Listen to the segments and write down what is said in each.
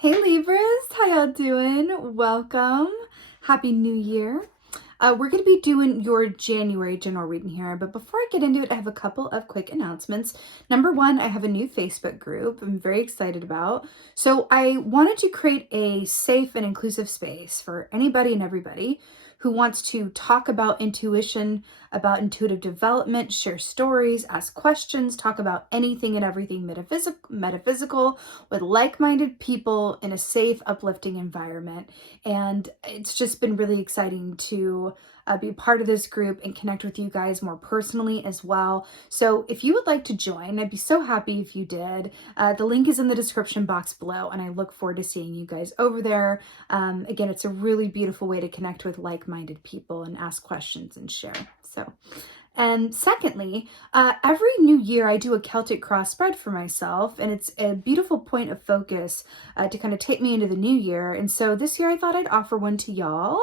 Hey Libras, how y'all doing? Welcome. Happy New Year. We're going to be doing your January general reading here, but before I get into it, I have a couple of quick announcements. Number one, I have a new Facebook group I'm very excited about. So I wanted to create a safe and inclusive space for anybody and everybody who wants to talk about intuition, about intuitive development, share stories, ask questions, talk about anything and everything metaphysical with like-minded people in a safe, uplifting environment. And it's just been really exciting to be part of this group and connect with you guys more personally as well. So if you would like to join, I'd be so happy if you did. The link is in the description box below, and I look forward to seeing you guys over there. Again, it's a really beautiful way to connect with like-minded people and ask questions and share. And secondly, every new year I do a Celtic cross spread for myself, and it's a beautiful point of focus to kind of take me into the new year. And so this year I thought I'd offer one to y'all.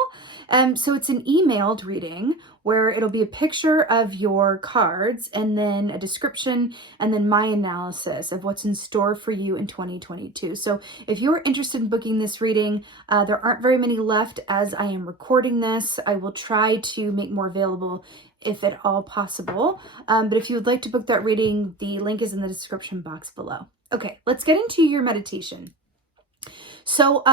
So it's an emailed reading where it'll be a picture of your cards and then a description and then my analysis of what's in store for you in 2022. So if you're interested in booking this reading, there aren't very many left as I am recording this. I will try to make more available if at all possible. But if you would like to book that reading, the link is in the description box below. Okay, let's get into your meditation. So,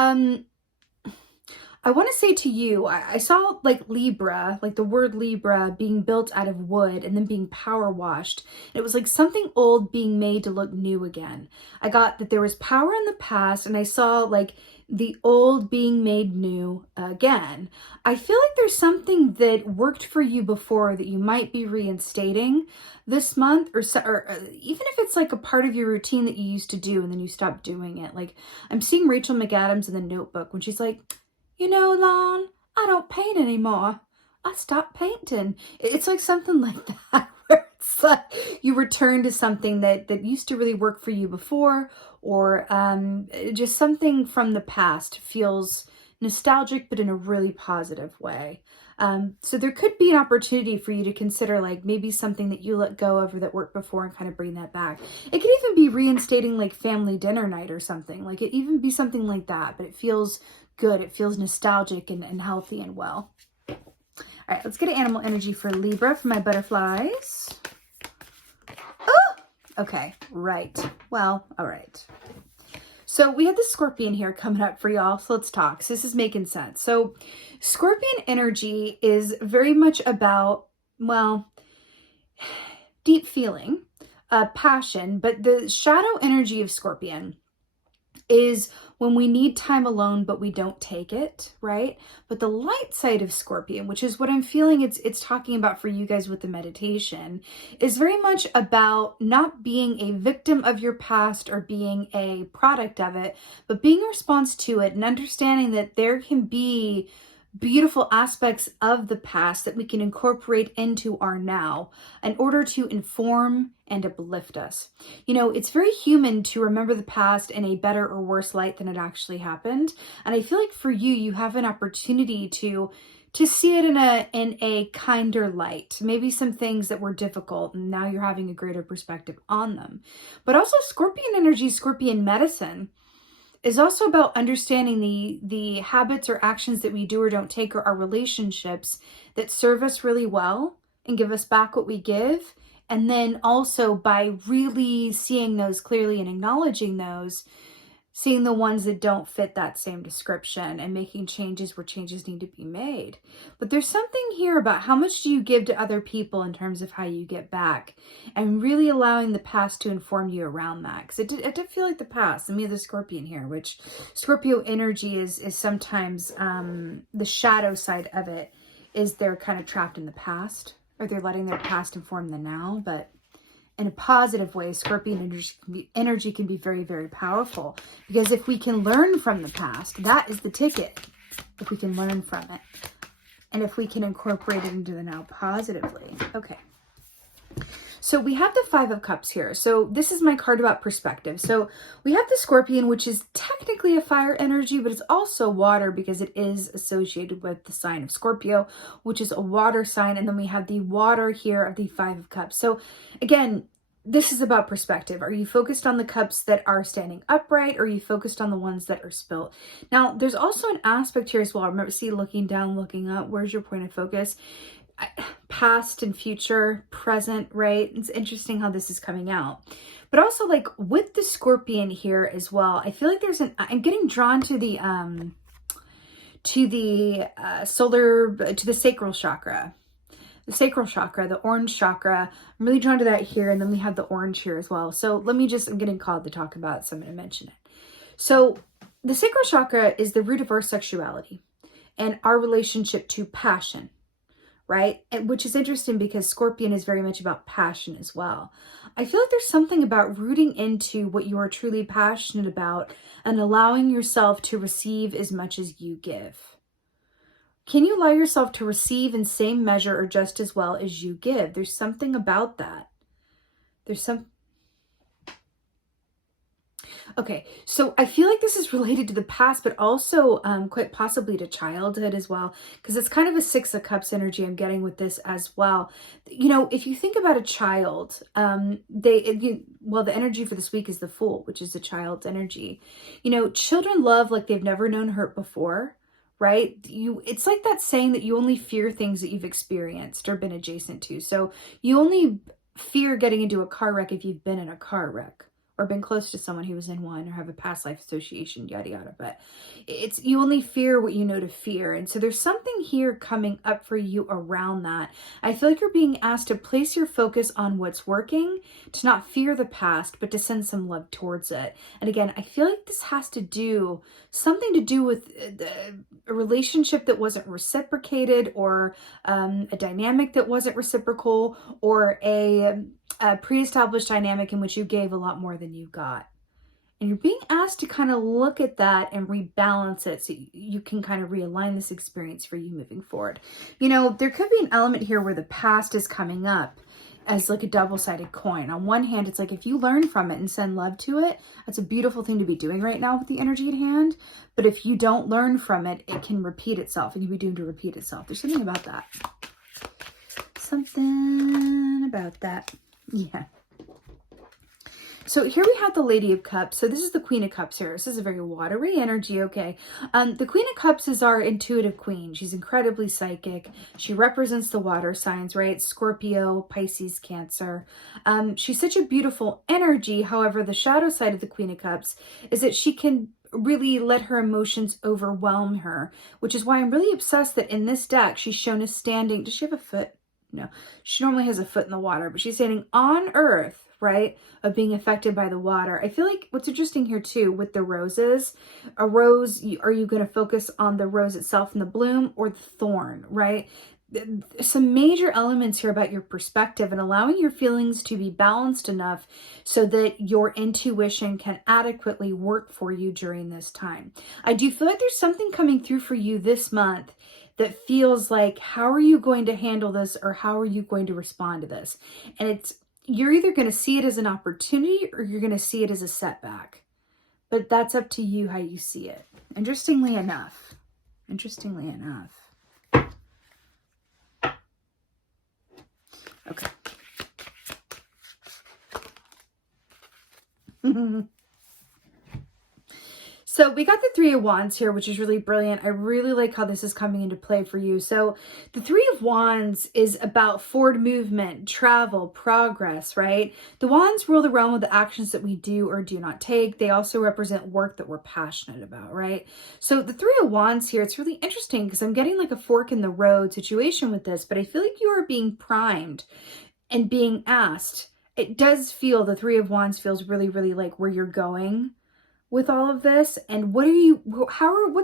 I want to say to you, I saw like Libra, like the word Libra being built out of wood and then being power washed. It was like something old being made to look new again. I got that there was power in the past, and I saw like the old being made new again. I feel like there's something that worked for you before that you might be reinstating this month, or even if it's like a part of your routine that you used to do and then you stopped doing it. Like I'm seeing Rachel McAdams in The Notebook when she's like, you know, Lon, I don't paint anymore. I stopped painting. It's like something like that, where it's like you return to something that used to really work for you before, or just something from the past feels nostalgic, but in a really positive way. So there could be an opportunity for you to consider like maybe something that you let go of or that worked before and kind of bring that back. It could even be reinstating like family dinner night or something. Like it even be something like that, but it feels good. It feels nostalgic and healthy and well. All right, let's get an animal energy for Libra for my butterflies. Oh, okay, right. Well, all right. So we have the Scorpion here coming up for y'all, so let's talk. So this is making sense. So Scorpion energy is very much about, well, deep feeling, passion, but the shadow energy of Scorpion is when we need time alone, but we don't take it, right? But the light side of Scorpion, which is what I'm feeling it's talking about for you guys with the meditation, is very much about not being a victim of your past or being a product of it, but being a response to it and understanding that there can be beautiful aspects of the past that we can incorporate into our now in order to inform and uplift us. You know, it's very human to remember the past in a better or worse light than it actually happened. And I feel like for you, you have an opportunity to see it in a kinder light. Maybe some things that were difficult and now you're having a greater perspective on them. But also Scorpion energy, Scorpion medicine is also about understanding the habits or actions that we do or don't take, or our relationships that serve us really well and give us back what we give. And then also by really seeing those clearly and acknowledging those, seeing the ones that don't fit that same description and making changes where changes need to be made. But there's something here about how much do you give to other people in terms of how you get back, and really allowing the past to inform you around that. Because it did feel like the past, and me the Scorpion here, which Scorpio energy is sometimes the shadow side of it is they're kind of trapped in the past, or they're letting their past inform the now. But in a positive way, Scorpion energy can be very, very powerful, because if we can learn from the past, that is the ticket. If we can learn from it, and if we can incorporate it into the now positively. Okay. So we have the Five of Cups here. So this is my card about perspective. So we have the Scorpion, which is technically a fire energy, but it's also water because it is associated with the sign of Scorpio, which is a water sign. And then we have the water here of the Five of Cups. So again, this is about perspective. Are you focused on the cups that are standing upright, or are you focused on the ones that are spilt? Now, there's also an aspect here as well. Remember, see, looking down, looking up. Where's your point of focus? Past and future, present, right? It's interesting how this is coming out. But also, like, with the Scorpion here as well, I feel like I'm getting drawn to the Sacral Chakra. The Sacral Chakra, the orange chakra. I'm really drawn to that here, and then we have the orange here as well. So I'm getting called to talk about it, so I'm going to mention it. So the Sacral Chakra is the root of our sexuality and our relationship to passion, right? And which is interesting because Scorpion is very much about passion as well. I feel like there's something about rooting into what you are truly passionate about and allowing yourself to receive as much as you give. Can you allow yourself to receive in same measure or just as well as you give? There's something about that. Okay, so I feel like this is related to the past, but also quite possibly to childhood as well, because it's kind of a Six of Cups energy I'm getting with this as well. You know, if you think about a child, the energy for this week is the Fool, which is a child's energy. You know, children love like they've never known hurt before. Right? It's like that saying that you only fear things that you've experienced or been adjacent to. So you only fear getting into a car wreck if you've been in a car wreck or been close to someone who was in one or have a past life association, yada, yada. But you only fear what you know to fear. And so there's something here coming up for you around that. I feel like you're being asked to place your focus on what's working, to not fear the past, but to send some love towards it. And again, I feel like this has to do something to do with a relationship that wasn't reciprocated, or a dynamic that wasn't reciprocal, or a pre-established dynamic in which you gave a lot more than you got. And you're being asked to kind of look at that and rebalance it so you can kind of realign this experience for you moving forward. You know, there could be an element here where the past is coming up as like a double-sided coin. On one hand, it's like if you learn from it and send love to it, that's a beautiful thing to be doing right now with the energy at hand. But if you don't learn from it, it can repeat itself and you'll be doomed to repeat itself. There's something about that. Something about that. Yeah. So here we have the Lady of Cups. So this is the Queen of Cups here. This is a very watery energy, okay? The Queen of Cups is our intuitive queen. She's incredibly psychic. She represents the water signs, right? Scorpio, Pisces, Cancer. She's such a beautiful energy. However, the shadow side of the Queen of Cups is that she can really let her emotions overwhelm her, which is why I'm really obsessed that in this deck, she's shown as standing. Does she have a foot? No, she normally has a foot in the water, but she's standing on earth, right, of being affected by the water. I feel like what's interesting here too with the roses, a rose, are you going to focus on the rose itself and the bloom, or the thorn, right? Some major elements here about your perspective and allowing your feelings to be balanced enough so that your intuition can adequately work for you during this time. I do feel like there's something coming through for you this month that feels like, how are you going to handle this, or how are you going to respond to this? And you're either going to see it as an opportunity or you're going to see it as a setback. But that's up to you how you see it. Interestingly enough. Okay. So we got the Three of Wands here, which is really brilliant. I really like how this is coming into play for you. So the Three of Wands is about forward movement, travel, progress, right? The Wands rule the realm of the actions that we do or do not take. They also represent work that we're passionate about, right? So the Three of Wands here, it's really interesting because I'm getting like a fork in the road situation with this, but I feel like you are being primed and being asked. It does feel, the Three of Wands feels really, really like where you're going with all of this. And what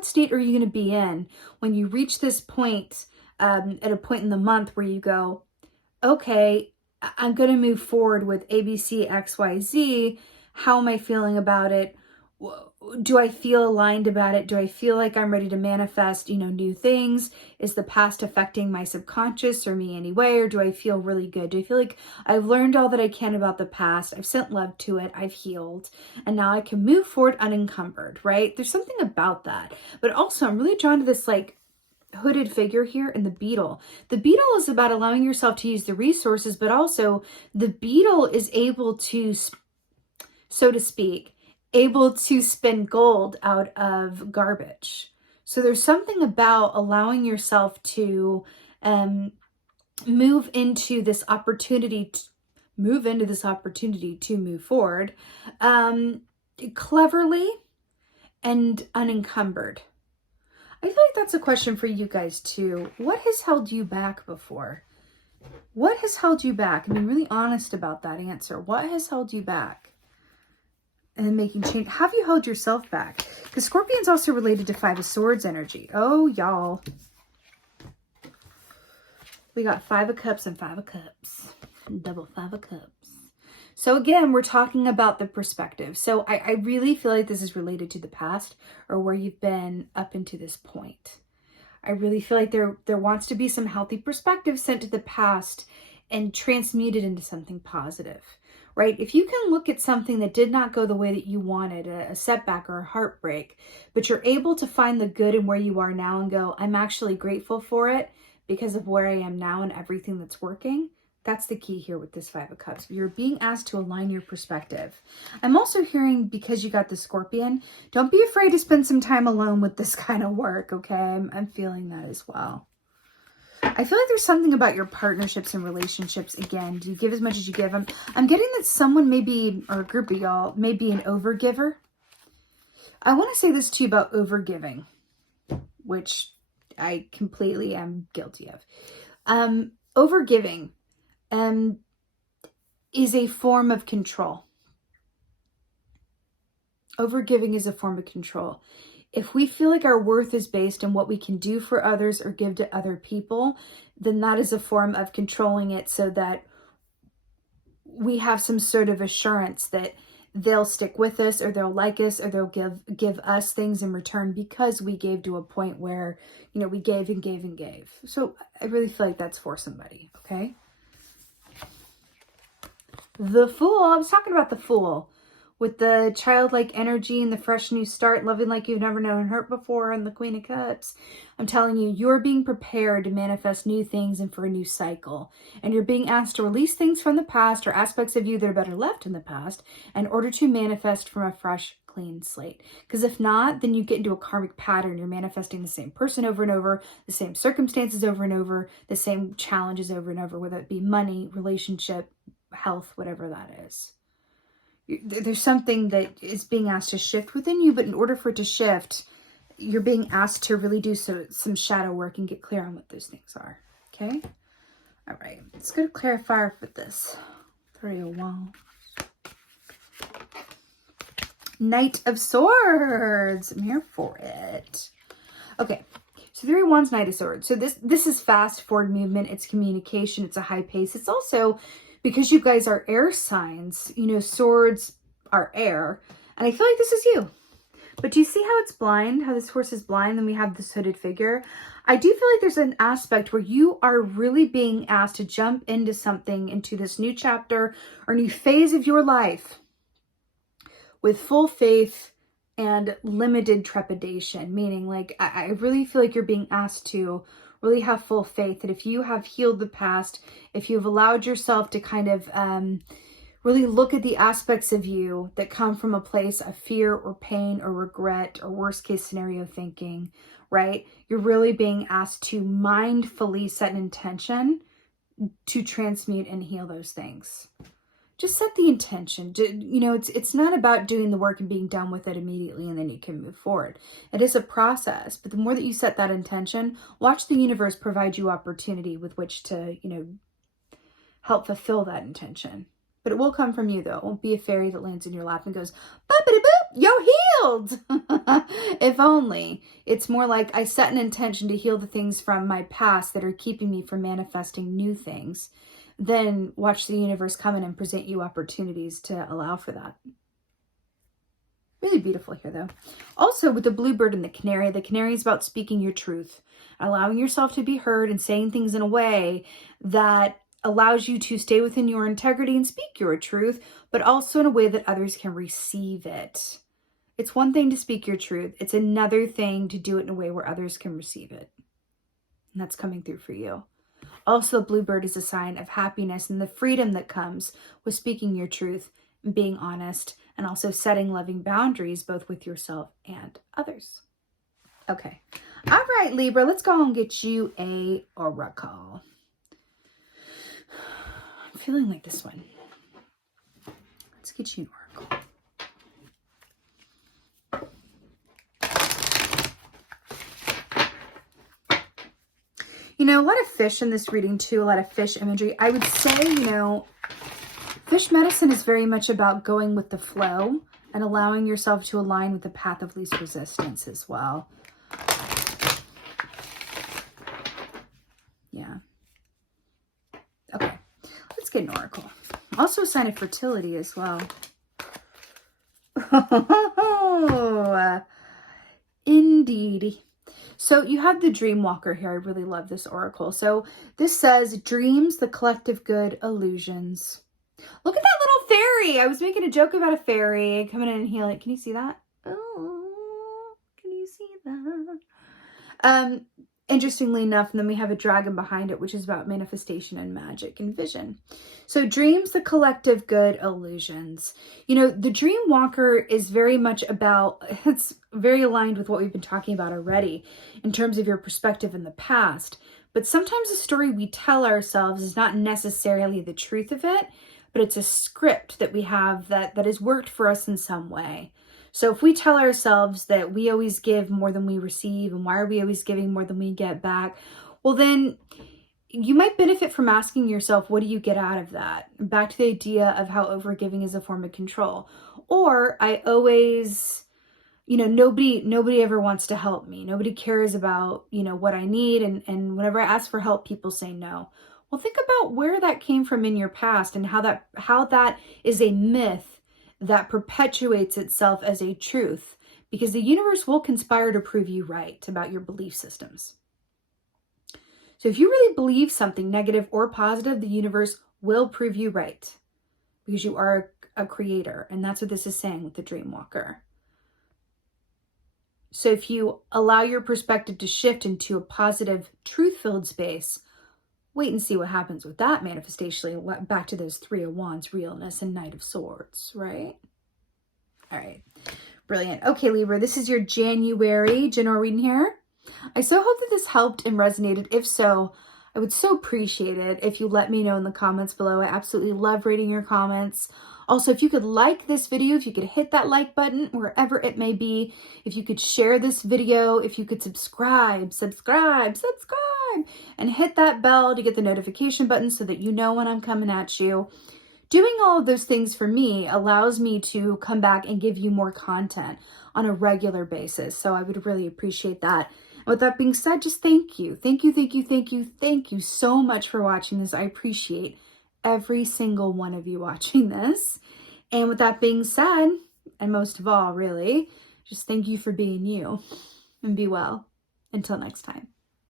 state are you going to be in when you reach this point, at a point in the month where you go, okay, I'm going to move forward with ABC, XYZ. How am I feeling about it? Do I feel aligned about it? Do I feel like I'm ready to manifest, new things? Is the past affecting my subconscious or me anyway? Or do I feel really good? Do I feel like I've learned all that I can about the past? I've sent love to it. I've healed. And now I can move forward unencumbered, right? There's something about that. But also I'm really drawn to this, like, hooded figure here and the beetle. The beetle is about allowing yourself to use the resources, but also the beetle is able to, so to speak, able to spin gold out of garbage. So there's something about allowing yourself to move into this opportunity to move forward cleverly and unencumbered. I feel like that's a question for you guys too. What has held you back before? What has held you back? I mean, really honest about that answer. What has held you back? And then making change. Have you held yourself back? Because Scorpion's also related to Five of Swords energy. Oh, y'all. We got Five of Cups and Five of Cups. Double Five of Cups. So again, we're talking about the perspective. So I really feel like this is related to the past or where you've been up into this point. I really feel like there wants to be some healthy perspective sent to the past and transmuted into something positive, right? If you can look at something that did not go the way that you wanted, a setback or a heartbreak, but you're able to find the good in where you are now and go, I'm actually grateful for it because of where I am now and everything that's working. That's the key here with this Five of Cups. You're being asked to align your perspective. I'm also hearing, because you got the Scorpion, don't be afraid to spend some time alone with this kind of work, okay? I'm feeling that as well. I feel like there's something about your partnerships and relationships. Again, do you give as much as you give? I'm getting that someone may be, or a group of y'all, may be an overgiver. I want to say this to you about overgiving, which I completely am guilty of. Overgiving is a form of control. Overgiving is a form of control. If we feel like our worth is based on what we can do for others or give to other people, then that is a form of controlling it so that we have some sort of assurance that they'll stick with us or they'll like us or they'll give us things in return because we gave to a point where, we gave and gave and gave. So I really feel like that's for somebody, okay? The Fool. I was talking about the Fool with the childlike energy and the fresh new start, loving like you've never known hurt before, and the Queen of Cups. I'm telling you, you're being prepared to manifest new things and for a new cycle. And you're being asked to release things from the past or aspects of you that are better left in the past in order to manifest from a fresh, clean slate. Because if not, then you get into a karmic pattern. You're manifesting the same person over and over, the same circumstances over and over, the same challenges over and over, whether it be money, relationship, health, whatever that is. There's something that is being asked to shift within you, but in order for it to shift, you're being asked to really do some shadow work and get clear on what those things are. Okay? All right. Let's go to clarifier for this. 3 of Wands. Knight of Swords. I'm here for it. Okay. So 3 of Wands, Knight of Swords. So this is fast forward movement. It's communication. It's a high pace. It's also, because you guys are air signs, swords are air. And I feel like this is you. But do you see how it's blind? How this horse is blind? Then we have this hooded figure. I do feel like there's an aspect where you are really being asked to jump into something, into this new chapter or new phase of your life with full faith and limited trepidation. Meaning, like, I really feel like you're being asked to really have full faith that if you have healed the past, if you've allowed yourself to kind of really look at the aspects of you that come from a place of fear or pain or regret or worst case scenario thinking, right? You're really being asked to mindfully set an intention to transmute and heal those things. Just set the intention. It's not about doing the work and being done with it immediately and then you can move forward. It is a process, but the more that you set that intention, watch the universe provide you opportunity with which to, help fulfill that intention. But it will come from you, though. It won't be a fairy that lands in your lap and goes, boop-a-da-boop, you're healed. If only. It's more like I set an intention to heal the things from my past that are keeping me from manifesting new things. Then watch the universe come in and present you opportunities to allow for that. Really beautiful here, though. Also, with the bluebird and the canary is about speaking your truth, allowing yourself to be heard and saying things in a way that allows you to stay within your integrity and speak your truth, but also in a way that others can receive it. It's one thing to speak your truth. It's another thing to do it in a way where others can receive it. And that's coming through for you. Also, the bluebird is a sign of happiness and the freedom that comes with speaking your truth and being honest, and also setting loving boundaries both with yourself and others. Okay. All right, Libra, let's go and get you a oracle. I'm feeling like this one. Let's get you an oracle. You know, a lot of fish in this reading too, a lot of fish imagery. I would say, you know, fish medicine is very much about going with the flow and allowing yourself to align with the path of least resistance as well. Yeah. Okay, let's get an oracle. Also a sign of fertility as well. Indeed. So you have the Dream Walker here. I really love this oracle. So this says, dreams, the collective good, illusions. Look at that little fairy. I was making a joke about a fairy coming in and healing. Can you see that? Oh, can you see that? Interestingly enough, and then we have a dragon behind it, which is about manifestation and magic and vision. So dreams, the collective good, illusions. You know, the Dream Walker is very much about, it's very aligned with what we've been talking about already in terms of your perspective in the past. But sometimes the story we tell ourselves is not necessarily the truth of it, but it's a script that we have that has worked for us in some way. So if we tell ourselves that we always give more than we receive, and why are we always giving more than we get back? Well, then you might benefit from asking yourself, what do you get out of that? Back to the idea of how overgiving is a form of control. Or I always, you know, nobody ever wants to help me. Nobody cares about, you know, what I need. And whenever I ask for help, people say no. Well, think about where that came from in your past and how that is a myth that perpetuates itself as a truth, because the universe will conspire to prove you right about your belief systems. So if you really believe something negative or positive, the universe will prove you right, because you are a creator. And that's what this is saying with the Dream Walker. So if you allow your perspective to shift into a positive, truth-filled space, wait and see what happens with that manifestation. Back to those Three of Wands, realness, and Knight of Swords, right? All right. Brilliant. Okay, Libra, this is your January general reading here. I so hope that this helped and resonated. If so, I would so appreciate it if you let me know in the comments below. I absolutely love reading your comments. Also, if you could like this video, if you could hit that like button wherever it may be, if you could share this video, if you could subscribe, and hit that bell to get the notification button so that you know when I'm coming at you. Doing all of those things for me allows me to come back and give you more content on a regular basis. So I would really appreciate that. And with that being said, just thank you. Thank you so much for watching this. I appreciate every single one of you watching this. And with that being said, and most of all, really, just thank you for being you, and be well. Until next time.